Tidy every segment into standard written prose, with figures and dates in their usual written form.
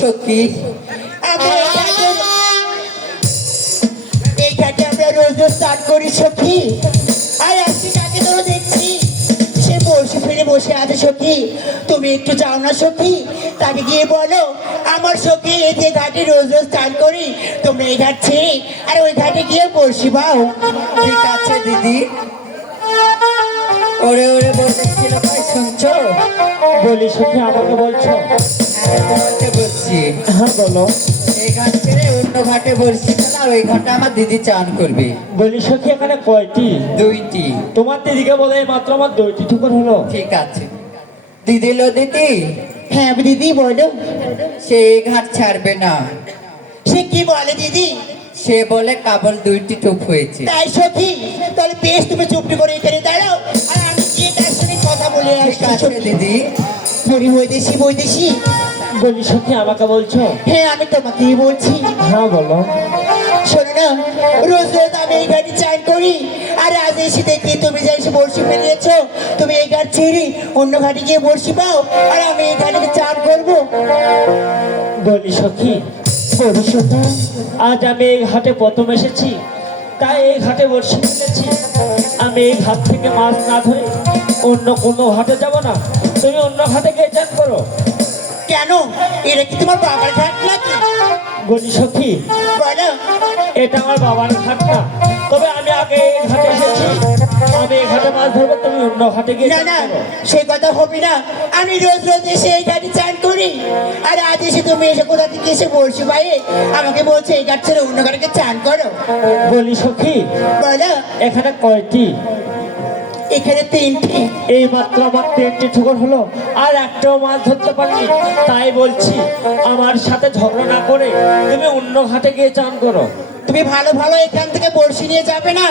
সখী এই ঘাটে আমরা রোজ রোজ স্নান করি সখী। আর আজকে কাকে ধরো দেখছি সে বসে ফিরে বসে আছে সখী। তুমি একটু যাও না সখী, তাকে গিয়ে বলো আমার সখী এই যে ঘাটে রোজ রোজ স্নান করি তোমরা এই ঘাট ছেড়ে আর ওই ঘাটে গিয়ে বসি বাও। ঠিক আছে দিদি। ওরে ওরে বলতেছিল ভাই শুনছো? বলি সখী আমাকে বলছো? হ্যাঁ তোমাকে বলছি। হ্যাঁ বলো। এই ঘাট ছেড়ে অন্য ঘাটে বলছি না, ওই ঘাটে আমার দিদি চান করবে। বলি সখী এখানে কয়টি? দুইটি। তোমার দিদিকে বলে মাত্র আমার দুইটি ঠুকুর হলো। ঠিক আছে দিদি। লো দিদি। হ্যাঁ দিদি বলো। সে এই ঘাট ছাড়বে না। সে কি বলে দিদি? সে বলে কেবল দুইটি টুপ হয়েছে। তাই সখী তাহলে বেশ তুমি চুপটি করে এখানে দাঁড়াও আর আমি গিয়ে তার সঙ্গে কথা বলে ঠিক আসছি। আছে দিদি। বলি বৈদেশি বৈদেশি। বলি সখী আমাকে বলছো? হ্যাঁ আমি তোমাকেই বলছি। হ্যাঁ বলো। শোনো না, রোজ রোজ আমি এই ঘাটে চান করি আর আজ এসে দেখি তুমি যে এসে বড়শি ফেলিয়েছো। তুমি এই ঘাট ছেড়ে অন্য ঘাটে গিয়ে বড়শি পাও আর আমি এই ঘাটে চান করবো। বলি সখী ভবিষ্যতে আজ আমি এই ঘাটে প্রথম এসেছি, তাই এই ঘাটে বসে ফেলেছি। আমি এই ঘাট থেকে মাছ না ধরে অন্য কোনো ঘাটে যাব না। তুমি অন্য ঘাটে গিয়ে চান করো। কেন? এটা কি তোমার বাবার ঘাট নাকি? বলি সখী বলো। এটা আমার বাবার ঘাট না, তবে আমি আগে এই ঘাটে এসেছি। আমি এই ঘাটে মাছ ধরবো, তুমি অন্য ঘাটে গিয়ে না চান না করো। সেই কথা হবে না। আমি রোজ রোজ এসে এই ঘাটে চান করি আর আজ এসে তুমি এসে কোথা থেকে এসে বলছি ভাই আমাকে বলছো এই ঘাট ছেড়ে অন্য ঘাটে চান করো। বলি সখী বলো। এখানে কয়টি? এখানে তিনটি। এই মাত্র আমার 3টি ঠুকর হলো আর একটাও মাছ ধরতে পারিনি। তাই বলছি আমার সাথে ঝগড়া না করে তুমি অন্য ঘাটে গিয়ে চান করো। তুমি ভালো ভালো এখান থেকে বড়শি নিয়ে যাবে না?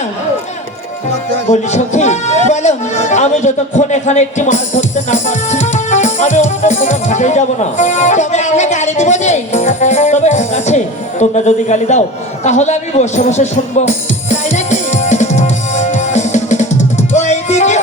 বলি সখী, বলো। আমি যতক্ষণ এখানে একটি মাছ ধরতে না পারছি আমি অন্য কোনো ঘাটে যাব না। তবে আমরা গাড়ি দিব যে। তবে ঠিক আছে, তোমরা যদি গালি দাও তাহলে আমি বসে বসে শুনবো। তাই নাকি? ওইদিকে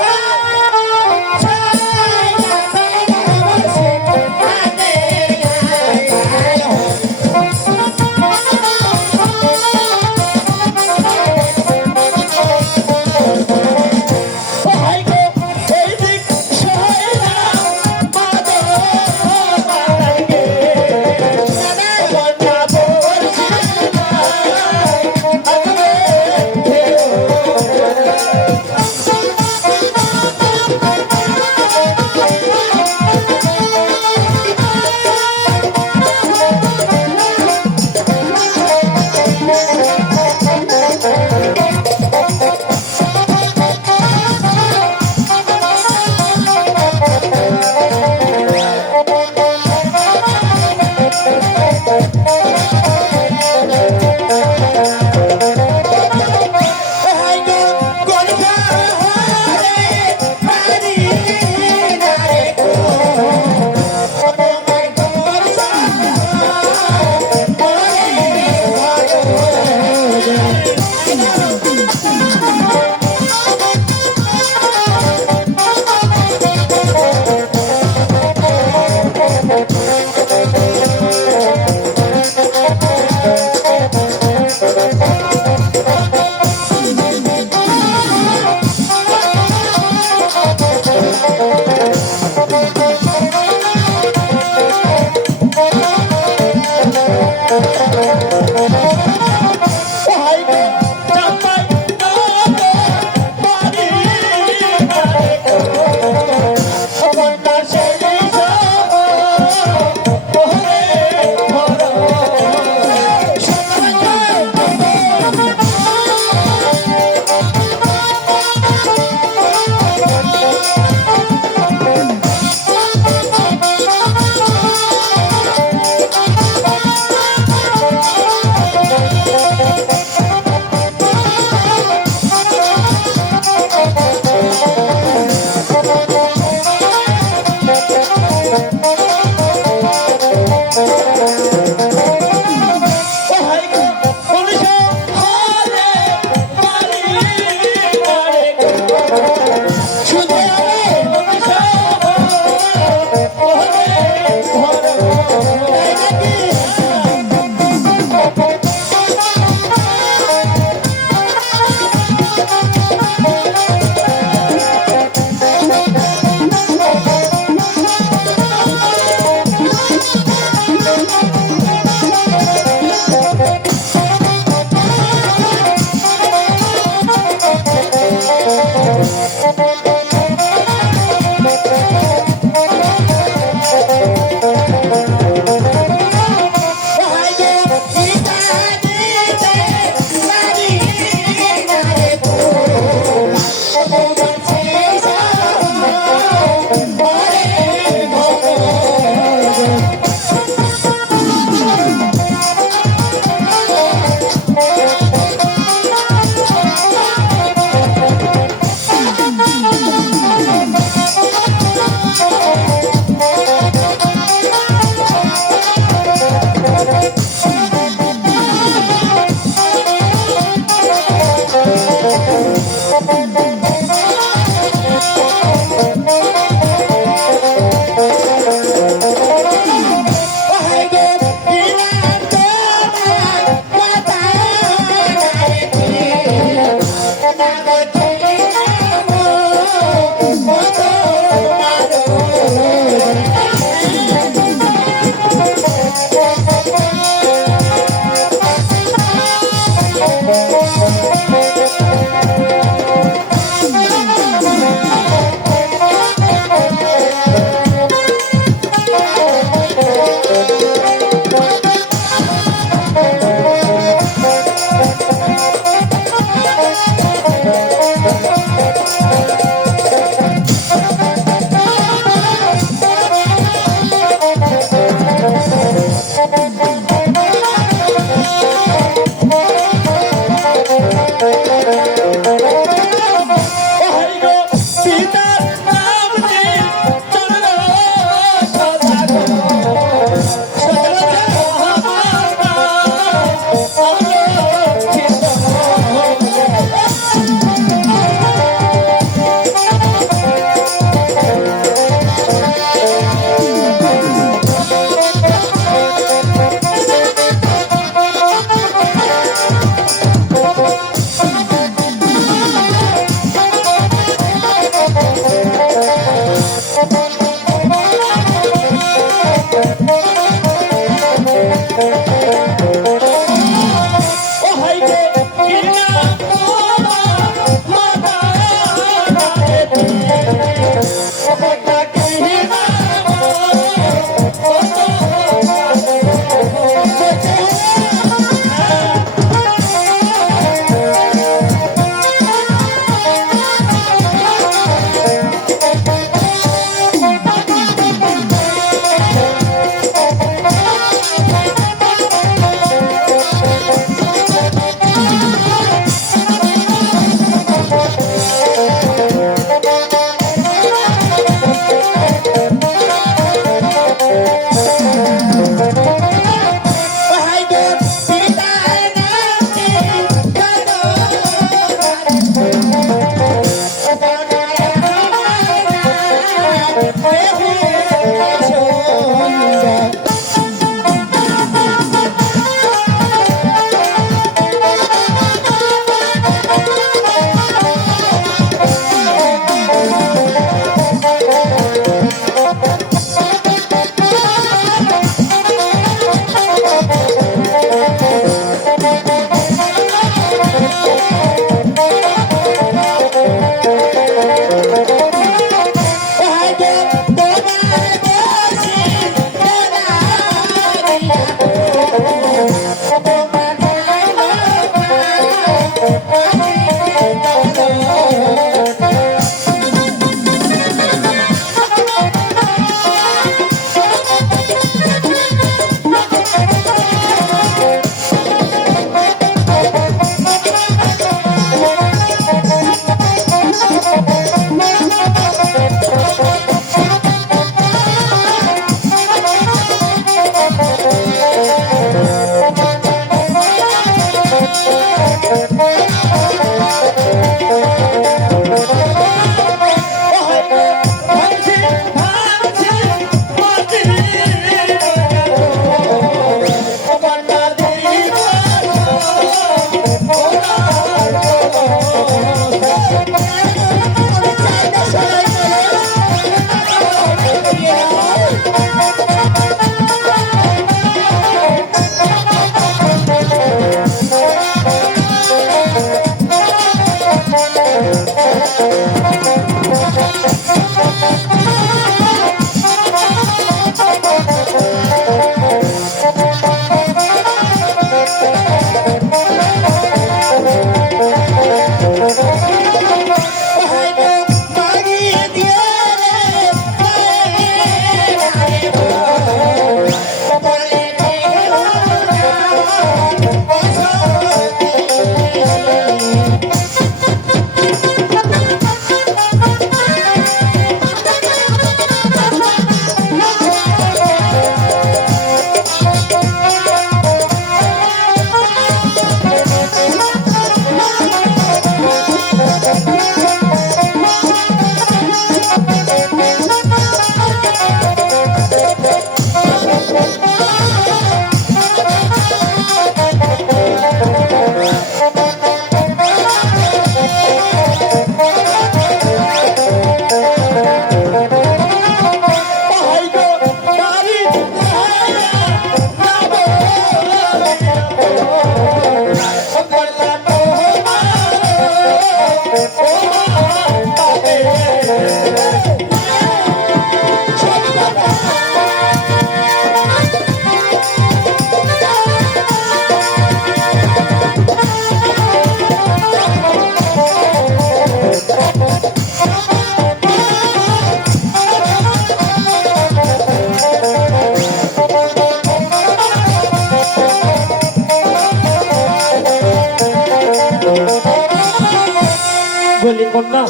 বলি কন্যা,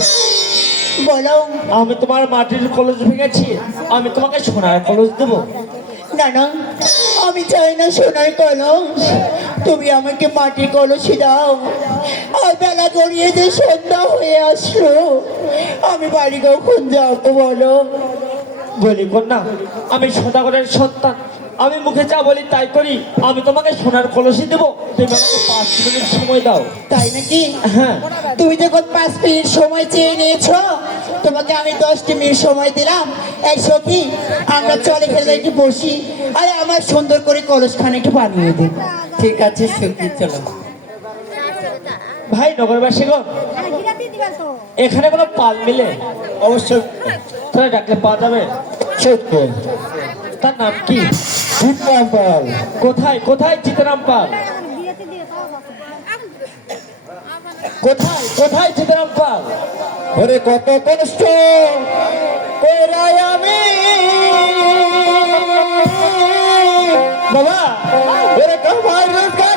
বলো। আমি তোমার মাটির কলস ভেঙেছি, আমি তোমাকে সোনার কলস দেবো। না না, আমি চাই না সোনার কলস, তুমি আমাকে মাটির কলসি দাও। আর বেলা গড়িয়ে যে সন্ধ্যা হয়ে আসলো, আমি বাড়ি কখন যাবো বলো? বলি কন্যা, আমি সদাগরের সন্তান, আমি মুখে যা বলি তাই করি। আমি তোমাকে সোনার কলসি দেবো, তুমি আমাকে 5 মিনিট সময় দাও। তাই নাকি? হ্যাঁ। তুমি যখন 5 মিনিট সময় চেয়ে নিয়েছো, তোমাকে আমি 10 মিনিট সময় দিলাম। এই সখী, আমরা চলে ফেলে একটু বসি, আর আমার সুন্দর করে কলসখানে একটু বানিয়ে দিই। ঠিক আছে সখী, চলো। ভাই নগরবাসীগণ, এখানে কোনো পাল মিলে? অবশ্যই তাহলে ডাকলে পাওয়া যাবে। সত্য তার নাম কি? চিত্রাম পাল। কোথায় কোথায় চিত্রাম পাল? কোথায় কোথায় চিত্রাম পাল? ওরে কত কষ্ট কইরাই আমি বাবা, ওরে কামাই রোজগার